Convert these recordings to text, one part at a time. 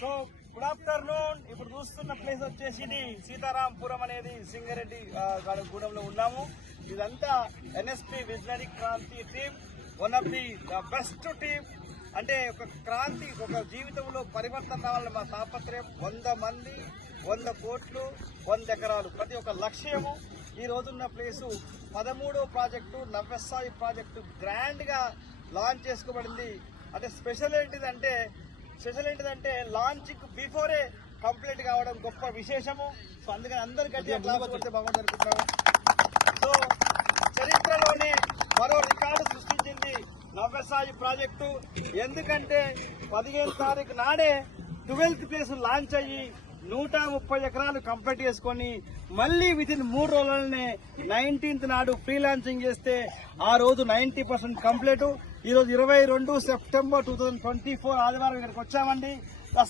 So good afternoon. ఇప్పుడు చూస్తున్న place వచ్చేసి సీతారాంపురం అనేది సింగరెడ్డి గూడెంలో ఉన్నాము. ఇదంతా NSP visionary Kranti team, one of the best team. అంటే ఒక క్రాంతి, ఒక జీవితంలో పరివర్తన రావాలని మా తాపత్రయం. 100 మంది, 100 కోట్లు, 100 ఎకరాలు, ప్రతి ఒక్క లక్ష్యము. ఈ రోజున్న ప్లేసు 13వ ప్రాజెక్టు నవ్యసాయి ప్రాజెక్టు గ్రాండ్ గా లాంచ్ చేసుకోబడింది. అంటే స్పెషల్ ఏంటిదంటే లాంచింగ్ బిఫోరే కంప్లీట్ కావడం గొప్ప విశేషము. సో అందుకని అందరు గట్టిగా క్లాస్ కొడితే బాగుంటుంది అనుకుంటున్నాము. సో చరిత్రలోనే మరో రికార్డు సృష్టించింది నవ్యసాయి ప్రాజెక్టు. ఎందుకంటే 15వ తారీఖు నాడే 12th ప్లేస్ లాంచ్ అయ్యి 130 ఎకరాలు కంప్లీట్ చేసుకొని మళ్ళీ వితిన్ 3 రోజులనే 19th నాడు ప్రీ లాంచింగ్ చేస్తే ఆ రోజు 90% కంప్లీట్. ఈ రోజు 22 సెప్టెంబర్ 2024 ఆదివారం ఇక్కడికి వచ్చామండి.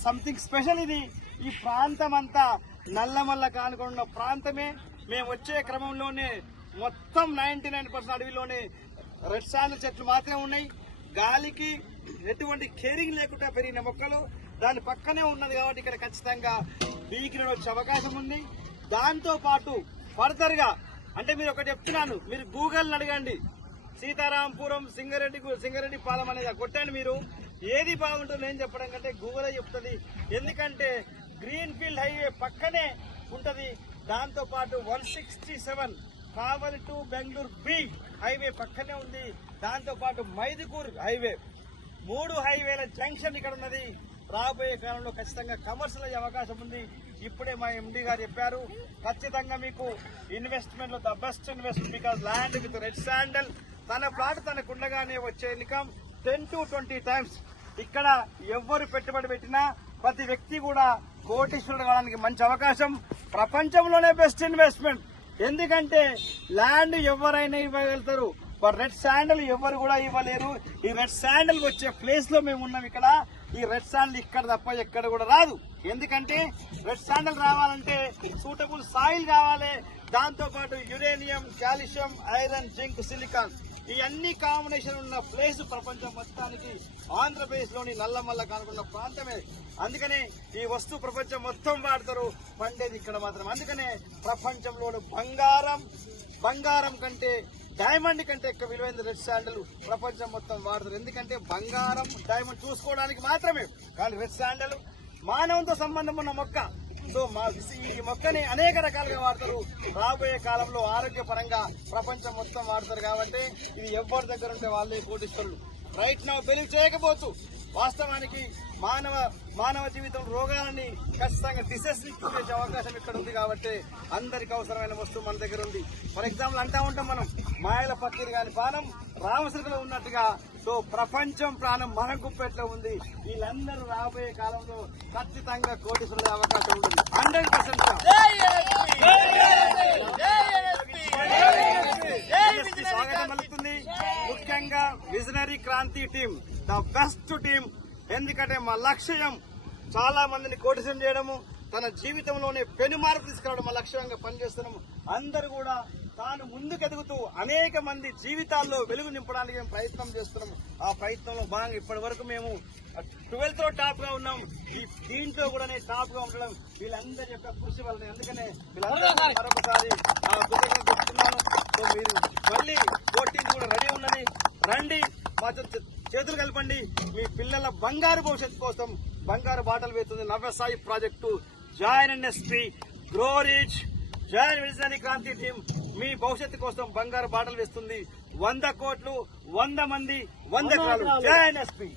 సంథింగ్ స్పెషల్ ఇది. ఈ ప్రాంతం అంతా నల్లమల్ల కానుకున్న ప్రాంతమే. మేము వచ్చే క్రమంలోనే మొత్తం 99% అడవిలోనే రెడ్ శాండల్ చెట్లు మాత్రమే ఉన్నాయి. గాలికి ఎటువంటి కేరింగ్ లేకుండా పెరిగిన మొక్కలు దాని పక్కనే ఉన్నది కాబట్టి ఇక్కడ ఖచ్చితంగా బీకిన వచ్చే అవకాశం ఉంది. దాంతో పాటు ఫర్దర్ గా అంటే మీరు ఒకటి చెప్తున్నాను, మీరు గూగుల్ అడగండి, సీతారాంపురం సింగరెడ్డి పాలెం అనేది కొట్టండి. మీరు ఏది బాగుంటుందో నేను చెప్పడం కంటే గూగులే చెప్తుంది. ఎందుకంటే గ్రీన్ ఫీల్డ్ హైవే పక్కనే ఉంటది. దాంతో పాటు 167 కావలి టు బెంగళూరు బి హైవే పక్కనే ఉంది. దాంతో పాటు మైదుకూర్ హైవే, 3 హైవేల జంక్షన్ ఇక్కడ ఉన్నది. రాబోయే కాలంలో ఖచ్చితంగా కమర్షియల్ అయ్యే అవకాశం ఉంది. ఇప్పుడే మా ఎండి గారు చెప్పారు, ఖచ్చితంగా మీకు ఇన్వెస్ట్మెంట్ లో the best investment, because land with red sandal. తన ప్లాట్ తనకుండగానే వచ్చే ఇన్కమ్ 10 to 20 times. ఇక్కడ ఎవ్వరు పెట్టుబడి పెట్టినా ప్రతి వ్యక్తి కూడా కోటీశ్వరుడు కావడానికి మంచి అవకాశం. ప్రపంచంలోనే బెస్ట్ ఇన్వెస్ట్మెంట్. ఎందుకంటే ల్యాండ్ ఎవరైనా ఇవ్వగలుగుతారు, బట్ రెడ్ శాండల్ ఎవరు కూడా ఇవ్వలేరు. ఈ రెడ్ శాండల్ వచ్చే ప్లేస్ లో మేము ఉన్నాం. ఇక్కడ ఈ రెడ్ శాండల్ ఇక్కడ తప్ప ఎక్కడ కూడా రాదు. ఎందుకంటే రెడ్ శాండల్ రావాలంటే సూటబుల్ సాయిల్ కావాలి. దాంతో పాటు uranium, calcium, iron, zinc, silicon, ఈ అన్ని కాంబినేషన్ ఉన్న ప్లేస్ ప్రపంచం మొత్తానికి ఆంధ్రప్రదేశ్ లోని నల్లమల్ల కానుకున్న ప్రాంతమే. అందుకనే ఈ వస్తువు ప్రపంచం మొత్తం వాడతారు, పండేది ఇక్కడ మాత్రం. అందుకనే ప్రపంచంలోని బంగారం కంటే, డైమండ్ కంటే ఎక్కువ విలువైన రెడ్ శాండల్ ప్రపంచం మొత్తం వాడతారు. ఎందుకంటే బంగారం, డైమండ్ చూసుకోవడానికి మాత్రమే, కానీ రెడ్ శాండల్ మానవంతో సంబంధం ఉన్న మొక్క. సో ఈ మొక్కని అనేక రకాలుగా వాడతారు. రాబోయే కాలంలో ఆరోగ్యపరంగా ప్రపంచం మొత్తం వాడతారు. కాబట్టి ఇది ఎవరి దగ్గర ఉంటే వాళ్ళే కోటీశ్వరులు. రైట్ నౌ బిలీవ్ చేయకపోవచ్చు. వాస్తవానికి మానవ జీవితం రోగాలని ఖచ్చితంగా డిసెస్ చేసే అవకాశం ఇక్కడ ఉంది. కాబట్టి అందరికి అవసరమైన వస్తువు మన దగ్గర ఉంది. ఫర్ ఎగ్జాంపుల్ అంటా ఉంటాం మనం, మాయల పక్కీరు కాని ప్రాణం రామసరికలో ఉన్నట్టుగా. సో ప్రపంచం ప్రాణం మన గుప్పెట్లో ఉంది. వీళ్ళందరూ రాబోయే కాలంలో ఖచ్చితంగా కోటీశ్వరుల అవకాశం ఉంటుంది. 100% స్వాగతం పలుకుతుంది. ముఖ్యంగా visionary Kranti team, the best team. ఎందుకంటే మా లక్ష్యం చాలా మందిని కోటీశ్వరం చేయడము, తన జీవితంలోనే పెను మార్పు తీసుకురావడం మా లక్ష్యంగా పనిచేస్తున్నాము. అందరూ కూడా తాను ముందుకెదుగుతూ అనేక మంది జీవితాల్లో వెలుగు నింపడానికి మేము ప్రయత్నం చేస్తున్నాము. ఆ ప్రయత్నంలో భాగంగా ఇప్పటి వరకు మేము 12th లో టాప్ గా ఉన్నాం. దీంట్లో కూడా టాప్ గా ఉండడం వీళ్ళందరి యొక్క కృషి వల్లనే. అందుకనే వీళ్ళందరూ మరొకసారి కృతజ్ఞతలు చెప్తున్నాను. సో మీరు మళ్ళీ 14 కూడా రెడీ ఉన్నది, రండి, మా చేతులు కలపండి. మీ పిల్లల బంగారు భవిష్యత్తు కోసం బంగారు బాటలు వేస్తుంది Navyasai project. Join NSP, grow rich, join visionary Kranti team. మీ భవిష్యత్తు కోసం బంగారు బాటలు వేస్తుంది. 100 కోట్లు, 100 మంది, 100 ఎకరాలు. Join NSP.